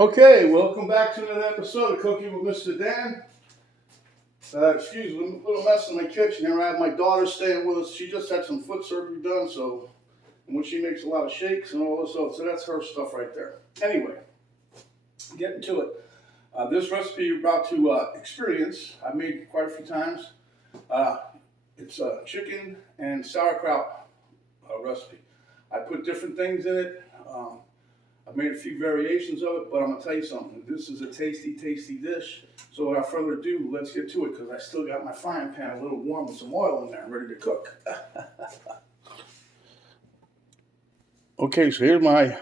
Okay, welcome back to another episode of Cooking with Mr. Dan. Excuse me, a little mess in my kitchen here. I have my daughter staying with us. She just had some foot surgery done, so when she makes a lot of shakes and all this stuff, so that's her stuff right there. Anyway, getting to it. This recipe you're about to experience, I've made quite a few times. Uh, it's a chicken and sauerkraut recipe. I put different things in it. I've made a few variations of it, but I'm going to tell you something. This is a tasty, tasty dish. So without further ado, let's get to it because I still got my frying pan a little warm with some oil in there, ready to cook. Okay, so here's my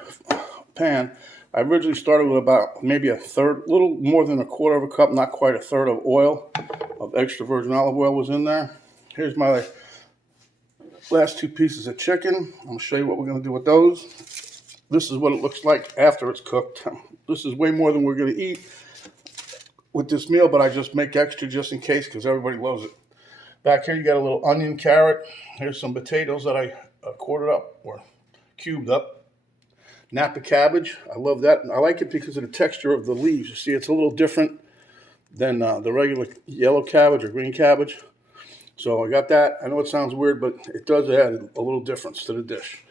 pan. I originally started with about maybe a third, little more than a quarter of a cup, not quite a third of oil, of extra virgin olive oil was in there. Here's my last two pieces of chicken. I'm going to show you what we're going to do with those. This is what it looks like after it's cooked. This is way more than we're going to eat with this meal, but I just make extra just in case because everybody loves it. Back here you got a little onion, carrot. Here's some potatoes that I quartered up or cubed up. Napa cabbage. I love that. I like it because of the texture of the leaves. You see, it's a little different than the regular yellow cabbage or green cabbage. So I got that. I know it sounds weird, but it does add a little difference to the dish.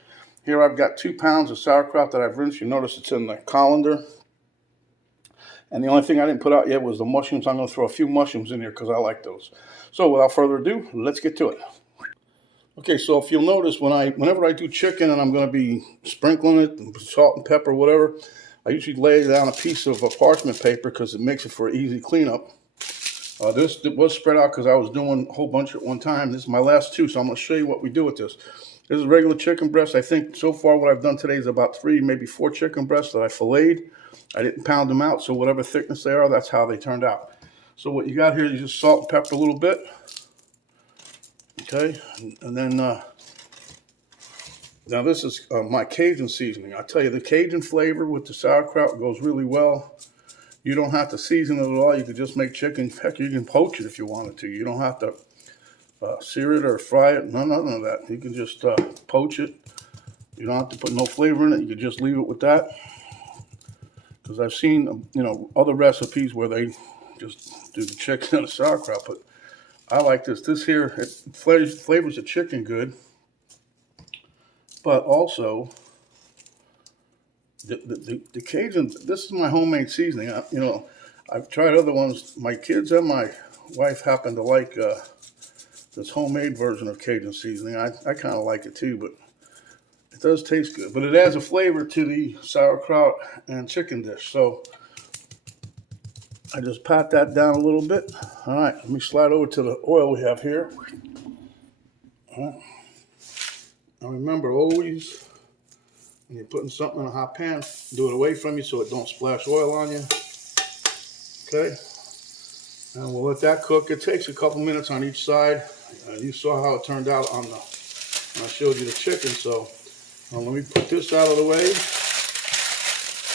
Here I've got 2 pounds of sauerkraut that I've rinsed. You notice it's in the colander. And the only thing I didn't put out yet was the mushrooms. I'm going to throw a few mushrooms in here because I like those. So without further ado, let's get to it. Okay, so if you'll notice, whenever I do chicken and I'm going to be sprinkling it with salt and pepper, whatever, I usually lay down a piece of parchment paper because it makes it for easy cleanup. This was spread out because I was doing a whole bunch at one time. This is my last 2, so I'm going to show you what we do with this. This is regular chicken breast. I think so far what I've done today is about 3, maybe 4 chicken breasts that I filleted. I didn't pound them out, so whatever thickness they are, that's how they turned out. So what you got here is just salt and pepper a little bit. Okay, and then now this is my Cajun seasoning. I tell you, the Cajun flavor with the sauerkraut goes really well. You don't have to season it at all. You could just make chicken. Heck, you can poach it if you wanted to. You don't have to sear it or fry it. None of that. You can just poach it. You don't have to put no flavor in it. You can just leave it with that. Because I've seen, other recipes where they just do the chicken and the sauerkraut. But I like this. This here, it flavors the chicken good. But also, the Cajun, this is my homemade seasoning. I've tried other ones. My kids and my wife happen to like this homemade version of Cajun seasoning. I kind of like it too, but it does taste good. But it adds a flavor to the sauerkraut and chicken dish. So I just pat that down a little bit. All right, let me slide over to the oil we have here. All right. Now remember, always when you're putting something in a hot pan, do it away from you so it don't splash oil on you. Okay, and we'll let that cook. It takes a couple minutes on each side. You saw how it turned out when I showed you the chicken. So let me put this out of the way.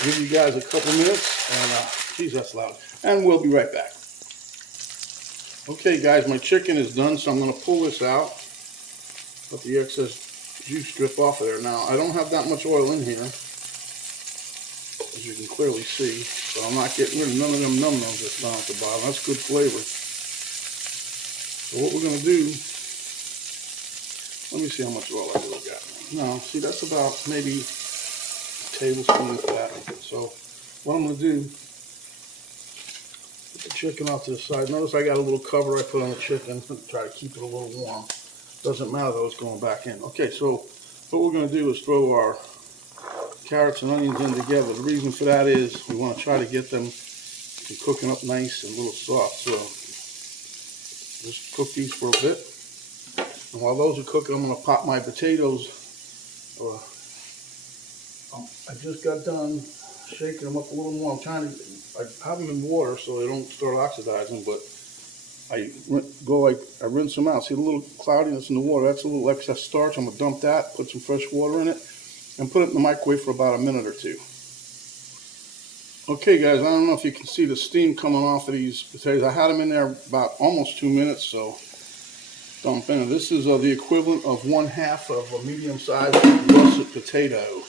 Give you guys a couple minutes, and geez, that's loud. And we'll be right back. Okay, guys, my chicken is done, so I'm going to pull this out. Let the excess juice drip off of there. Now, I don't have that much oil in here, as you can clearly see. So I'm not getting rid of none of them num-nums that's down at the bottom. That's good flavor. So what we're going to do, let me see how much oil I really got. Now, see, that's about maybe a tablespoon of that. So what I'm going to do, put the chicken off to the side. Notice I got a little cover I put on the chicken to try to keep it a little warm. Doesn't matter though, it's going back in. Okay, so what we're going to do is throw our carrots and onions in together. The reason for that is we want to try to get them to cooking up nice and a little soft. So just cook these for a bit. And while those are cooking, I'm going to pop my potatoes. I just got done shaking them up a little more. I have them in water so they don't start oxidizing, but I rinse them out. See the little cloudiness in the water? That's a little excess starch. I'm going to dump that, put some fresh water in it, and put it in the microwave for about a minute or 2. Okay, guys, I don't know if you can see the steam coming off of these potatoes. I had them in there about almost 2 minutes, so dump in. This is the equivalent of 1/2 of a medium-sized russet potato.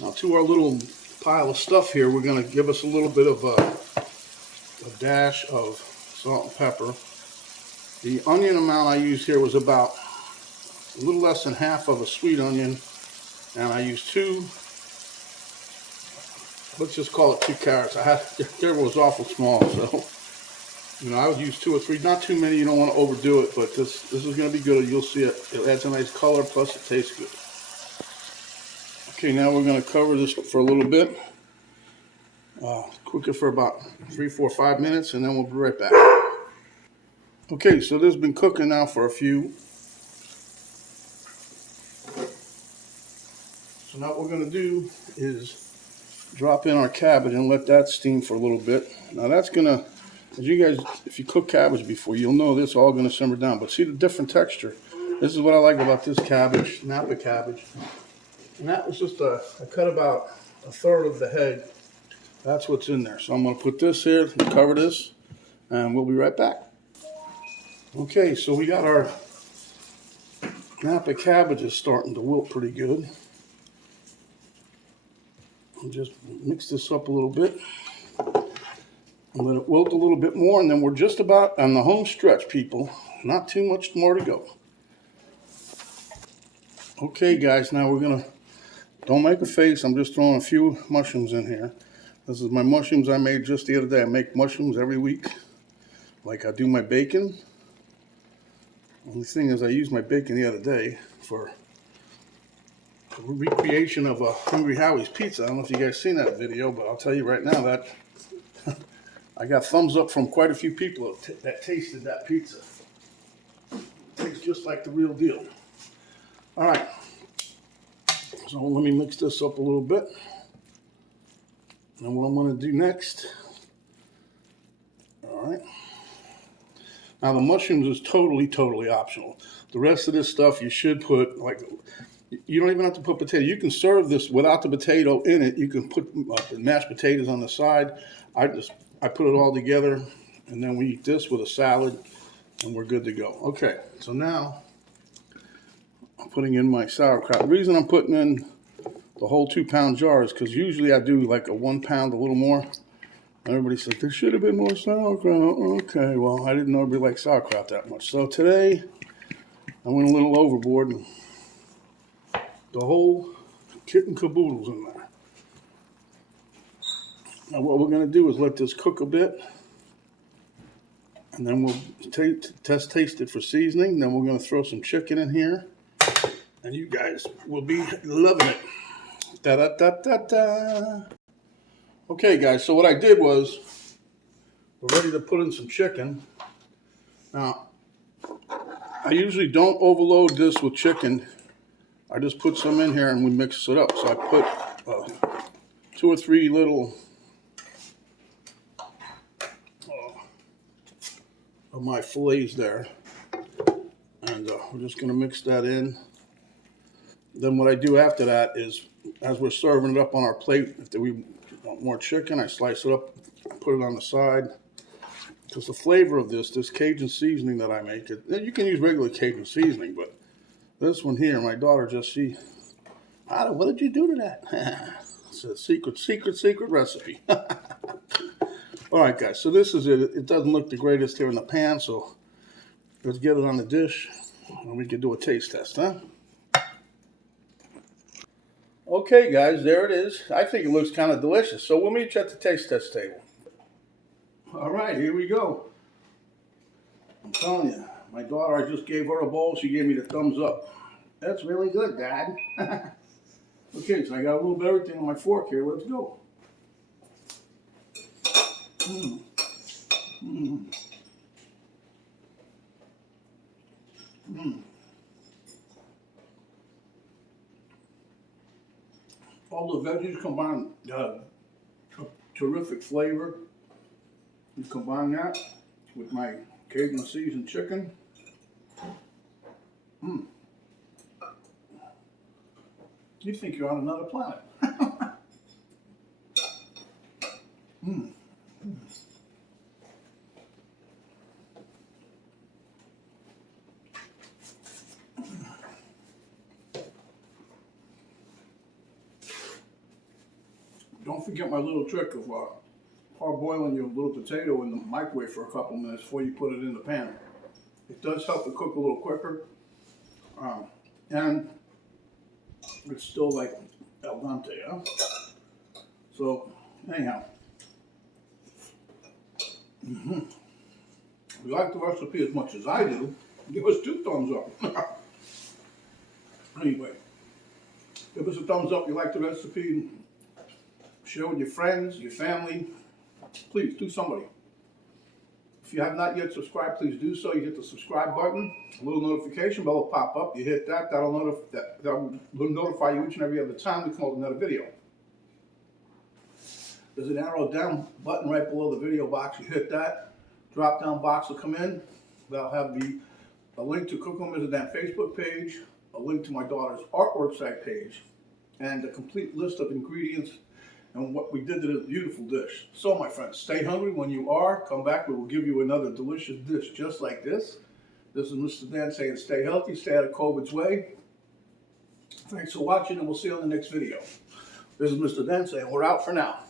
Now, to our little pile of stuff here, we're going to give us a little bit of a dash of salt and pepper. The onion amount I used here was about a little less than half of a sweet onion, and I used two, let's just call it 2 carrots. There was awful small, so I would use 2 or 3, not too many. You don't want to overdo it, but this is going to be good. You'll see it. It adds a nice color, plus it tastes good. Okay, now we're going to cover this for a little bit. Cook it for about 3, 4, 5 minutes, and then we'll be right back. Okay, so this has been cooking now for a few. So now what we're going to do is drop in our cabbage and let that steam for a little bit. Now that's going to, as you guys, if you cook cabbage before, you'll know this all going to simmer down. But see the different texture. This is what I like about this cabbage, Napa cabbage. And that was just I cut about a third of the head. That's what's in there. So I'm going to put this here, cover this, and we'll be right back. Okay, so we got our Napa cabbages starting to wilt pretty good. I'll just mix this up a little bit and let it wilt a little bit more, and then we're just about on the home stretch, people. Not too much more to go. Okay, guys, now we're going to, don't make a face, I'm just throwing a few mushrooms in here. This is my mushrooms I made just the other day. I make mushrooms every week, like I do my bacon. Only thing is I used my bacon the other day for a recreation of a Hungry Howie's pizza. I don't know if you guys seen that video, but I'll tell you right now that I got thumbs up from quite a few people that tasted that pizza. It tastes just like the real deal. All right, so let me mix this up a little bit. And what I'm going to do next, all right. Now the mushrooms is totally optional. The rest of this stuff you should put, like, you don't even have to put potato. You can serve this without the potato in it. You can put mashed potatoes on the side. I put it all together, and then we eat this with a salad, and we're good to go. Okay, so now I'm putting in my sauerkraut. The reason I'm putting in the whole 2-pound jar is because usually I do like a 1 pound, a little more. Everybody said, there should have been more sauerkraut. Okay, well, I didn't know everybody liked sauerkraut that much. So today, I went a little overboard, and the whole kit and caboodle's in there. Now what we're going to do is let this cook a bit, and then we'll taste it for seasoning. Then we're going to throw some chicken in here, and you guys will be loving it. Da-da-da-da-da. Okay, guys, so what I did was, we're ready to put in some chicken. Now, I usually don't overload this with chicken. I just put some in here and we mix it up. So I put 2 or 3 little of my fillets there. And we're just going to mix that in. Then what I do after that is, as we're serving it up on our plate, if we want more chicken, I slice it up, put it on the side. Because the flavor of this Cajun seasoning that I make, you can use regular Cajun seasoning, but this one here, my daughter what did you do to that? It's a secret recipe. All right, guys, so this is it. It doesn't look the greatest here in the pan, so let's get it on the dish, and we can do a taste test, huh? Okay, guys, there it is. I think it looks kind of delicious, so we'll meet you at the taste test table. All right, here we go. I'm telling you, my daughter, I just gave her a bowl. She gave me the thumbs up. That's really good, Dad. Okay, so I got a little bit of everything on my fork here. Let's go. All the veggies combine, terrific flavor. You combine that with my Cajun seasoned chicken. You think you're on another planet. Don't forget my little trick of parboiling your little potato in the microwave for a couple minutes before you put it in the pan. It does help it cook a little quicker, and it's still like al dente, huh? So anyhow, if you like the recipe as much as I do, give us 2 thumbs up. Anyway, give us a thumbs up if you like the recipe. Share with your friends, your family. Please do somebody. If you have not yet subscribed, please do so. You hit the subscribe button, a little notification bell will pop up. You hit that, that'll notify you each and every other time we come out with another video. There's an arrow down button right below the video box. You hit that, drop down box will come in. That'll have a link to Cook on Mrs. Dan Facebook page, a link to my daughter's artwork site page, and a complete list of ingredients and what we did to this beautiful dish. So my friends, stay hungry. When you are, come back. We will give you another delicious dish just like this. This is Mr. Dan saying stay healthy, stay out of COVID's way. Thanks for watching, and we'll see you on the next video. This is Mr. Dan saying we're out for now.